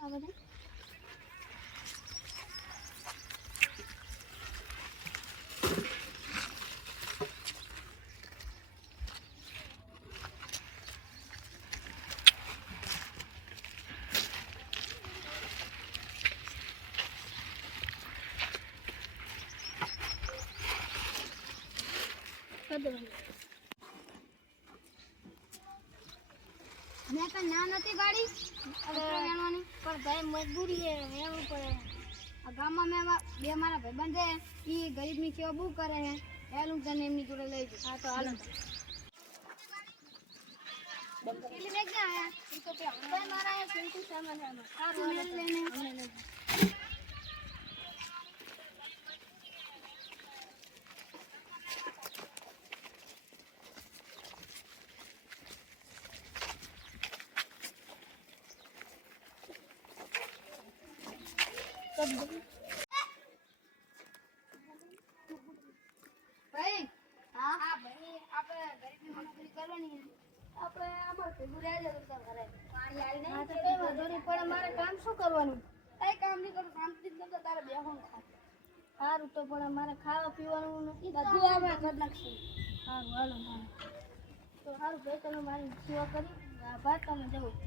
આ બધા મેં તો ના નથી ગાડી વેણવાની પણ ભાઈ મજબૂરી છે વેણવું પડે આ ગામમાં મેં બે મારા ભાઈબંધ છે એ ગરીબની સેવા બહુ કરે છે એનું તને એમની જોડે લઈ જઈશ હા તો હાલો પેલી મેં ક્યાં આયા એ તો ભાઈ મારા બિલકુલ સામાન છે આમાં સારું લઈને ભાઈ હા હા ભાઈ આપણે ગરીબની મજૂરી કરવાની આપણે અમાર ભેગું રહેજો તો ઘરે પાણી આવી નહીં તો કઈ વાંધો નહીં પણ મારે કામ શું કરવાનું કઈ કામ નહીં કરું શાંતિ જ તો તારે બેહવાનું થાય સારું તો પણ અમારે ખાવા પીવાનું નથી બધું આપણે કરી નાખશું સારું હાલો તો સારું ભાઈ તમે મારી સેવા કરી આભાર તમે જવું